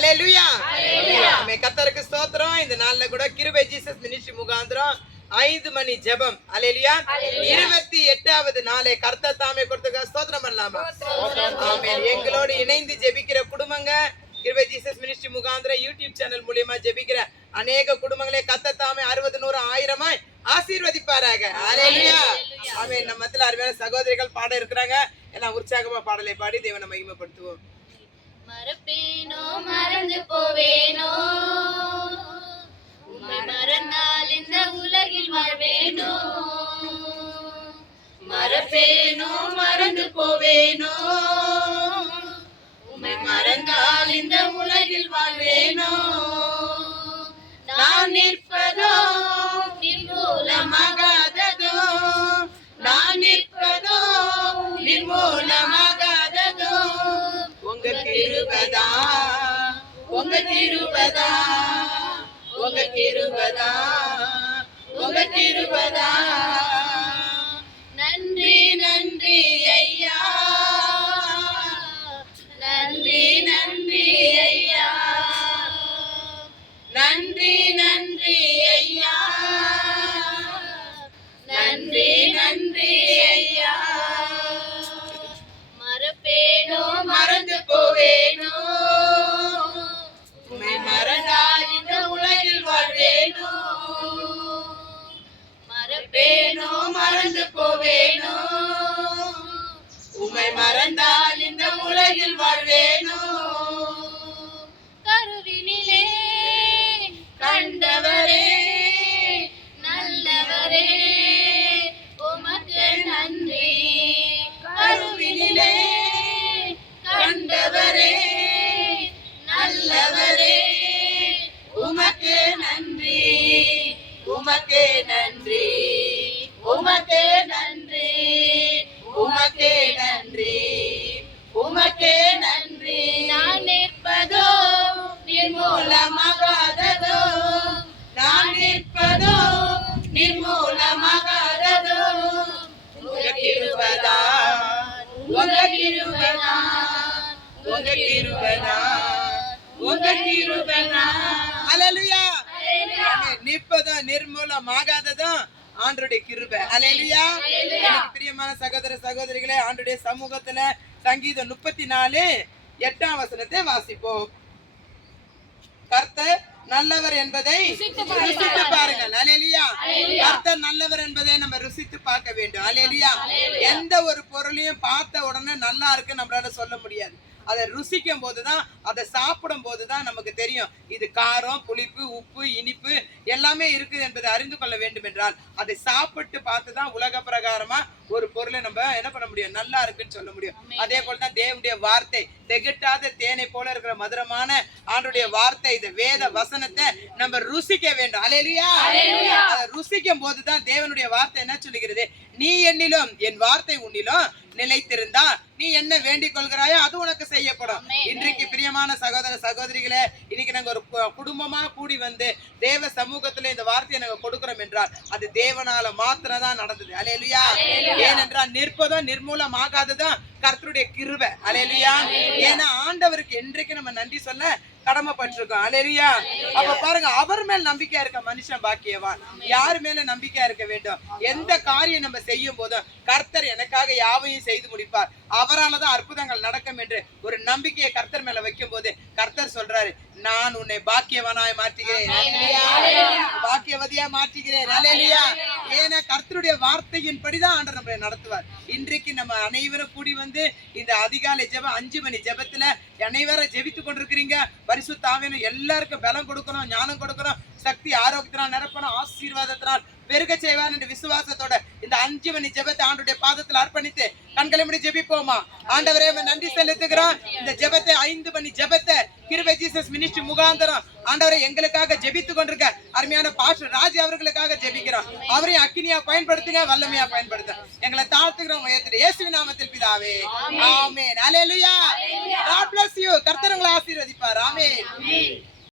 அல்லேலூயா. ஆமென். கர்த்தருக்கு ஸ்தோத்திரம். இந்த நாள்ல கூட கிருபை ஜீசஸ் மினிஸ்ட்ரி முகாந்திரம் 5 மணி ஜெபம். அல்லேலூயா. 28வது நாளே கர்த்தர் தாமே கொடுத்த ஸ்தோத்திரம் பண்ணலாமா? ஆமென். எங்களோடு இணைந்து ஜெபிக்கிற குடும்பங்க, கிருபை ஜீசஸ் மினிஸ்ட்ரி முகாந்திரம் யூடியூப் சேனல் மூலமா ஜெபிக்கிற அநேக குடும்பங்களே கர்த்தர் தாமே 60 100 1000 ஆசீர்வதிப்பாராக. அல்லேலூயா. ஆமென். நம்ம மத்தியில அருமையான சகோதரிகள் பாட இருக்கிறாங்க. எல்லாம் உற்சாகமா பாடலை பாடி தேவனை மகிமைப்படுத்துவோம். மறப்பேனோ மறந்து போவேனோ, உம்மை மறந்தால் இந்த உலகில் வாழ்வேனோ. மறப்பேனோ மறந்து போவேனோ, உம்மை மறந்தால் இந்த உலகில் வாழ்வேனோ. நான் நிற்பதோ நிர்மூலமாகாததோ, நான் நிற்பதோ நிர்மூலமாகாததோ. உங்க கிருபைதா, உங்க கிருபைதா, உங்க கிருபைதா, உங்க கிருபைதா. நன்றி நன்றி ஐயா, நன்றி நன்றி ஐயா, நன்றி நன்றி ஐயா, நன்றி நன்றி ஐயா. மறப்பேனோ மறந்து போவேனோ, உம்மை மறந்தால் இந்த உலகில் வாழ்வேனோ. மறப்பேனோ மறந்து போவேனோ, உம்மை மறந்தால் இந்த உலகில் வாழ்வேனோ. கருவினிலே கண்டவரே நல்லவரே, உமக்கு நன்றி. கருவினிலே கண்டவரே நல்லவரே, உமக்கு நன்றி, உமக்கு நன்றி, உமக்கு நன்றி, உமக்கு நன்றி, உமக்கு நன்றி. நான் நிற்பதோ நிர்மூலமாகாததோ, நான் நிற்பதோ நிர்மூலமாகாததோ. உங்க கிருபைதா, உங்க கிருபைதா, உங்க கிருபைதா, உங்க கிருபைதா. அல்லேலூயா. நிற்பதோ நிர்மூலமாகாததோ ஆண்டவருடைய கிருபை. அல்லேலூயா. எனக்கு பிரியமான சகோதர சகோதரிகளே, ஆண்டவருடைய சமூகத்துல சங்கீதம் 34 8ஆம் வசனத்தை வாசிப்போம். கர்த்தர் நல்லவர் என்பதை ருசித்து பாருங்க. அல்லேலூயா. கர்த்தர் நல்லவர் என்பதை நம்ம ருசித்து பார்க்க வேண்டும். அல்லேலூயா. எந்த ஒரு பொருளையும் பார்த்த உடனே நல்லா இருக்கு நம்மளால சொல்ல முடியாது. அதை ருசிக்கும் போதுதான், அதை சாப்பிடும் போதுதான் நமக்கு தெரியும் இது காரம், புளிப்பு, உப்பு, இனிப்பு எல்லாமே இருக்குது என்பதை அறிந்து கொள்ள வேண்டும் என்றால் அதை சாப்பிட்டு பார்த்துதான் உலக பிரகாரமா ஒரு பொருளை நம்ம என்ன பண்ண முடியும், நல்லா இருக்குன்னு சொல்ல முடியும். அதே போலதான் தேவனுடைய வார்த்தை, திகட்டாத தேனை போல இருக்கிற மதுரமான ஆண்டுடைய வார்த்தை, இந்த வேத வசனத்தை நம்ம ருசிக்க வேண்டும். அல்லேலூயா. அதை ருசிக்கும் போதுதான் தேவனுடைய வார்த்தை என்ன சொல்லுகிறது, நீ என்னிலும் என் வார்த்தை உன்னிலும் நிலைத்திருந்தா நீ என்ன வேண்டிக் கொள்கிறாயோ அது உனக்கு செய்யப்படும். இன்றைக்கு பிரியமான சகோதர சகோதரிகளே, இன்னைக்கு நாங்க ஒரு குடும்பமா கூடி வந்து தேவ சமூகத்துல இந்த வார்த்தையை நாங்க கொடுக்கிறோம் என்றால் அது தேவனால மாத்திரம் தான் நடந்தது. அல்லேலூயா. ஏனென்றால் நிற்பதும் நிர்மூலமாகாததும் கர்த்தருடைய கிருபை. அல்லேலூயா. ஏன்னா ஆண்டவருக்கு என்றைக்கு நம்ம நன்றி சொல்ல கடமைப்பட்டிருக்கோம். அல்லேலூயா. அப்ப பாருங்க, அவர் மேல் நம்பிக்கையா இருக்க மனுஷன் பாக்கியவான். யாரு மேல நம்பிக்கையா இருக்க வேண்டும்? எந்த காரியம் நம்ம செய்யும் போதும் கர்த்தர் எனக்காக யாவையும் செய்து முடிப்பார், அவராலதான் அற்புதங்கள் நடக்கும் என்று ஒரு நம்பிக்கையை கர்த்தர் மேல வைக்கும் போது கர்த்தர் சொல்றாரு, நான் உன்னை பாக்கியவனாய் மாற்றுகிறேன், பாக்கியவதியா மாற்றுகிறேன். அல்லேலூயா. ஏன்னா கர்த்தருடைய வார்த்தையின் படிதான் ஆண்டவர் நம்மளை நடத்துவார். இன்றைக்கு நம்ம அனைவரும் கூடி வந்து இந்த அதிகாலை ஜெபம் 5 மணி ஜெபத்துல அனைவரும் ஜெபித்து கொண்டிருக்கிறீங்க. பரிசுத்த ஆவியானவர் எல்லாருக்கும் பலம் கொடுக்கணும், ஞானம் கொடுக்கணும், சக்தி ஆரோக்கியத்தினால் நிரப்பணும், ஆசீர்வாதத்தினால் பெருக செய்வார் என்ற விசுவாசத்தோட இந்த 5 மணி ஜெபத்தை ஆண்டவருடைய பாதத்தில் அர்ப்பணித்து கண்களை மூடி ஜெபிப்போமா. ஆண்டவரே நன்றி செலுத்துகிறோம். இந்த ஜெபத்தை 5 மணி ஜெபத்தை கிருபை ஜீசஸ் மினிஸ்ட்ரி முகாந்தரம் ஆண்டவரை எங்களுக்காக ஜெபித்து கொண்டிருக்க அருமையான பாஸ்டர் ராஜ் அவர்களுக்காக ஜெபிக்கிறோம். அவரையும் அக்கினியா பயன்படுத்துங்க, வல்லமையா பயன்படுத்துங்க. எங்களை தாழ்த்துகிறோம் இயேசுவின் நாமத்தில் பிதாவே. ஆமென். அல்லேலூயா. God bless you. கர்த்தர் உங்களை ஆசீர்வதிப்பார். ஆமென்.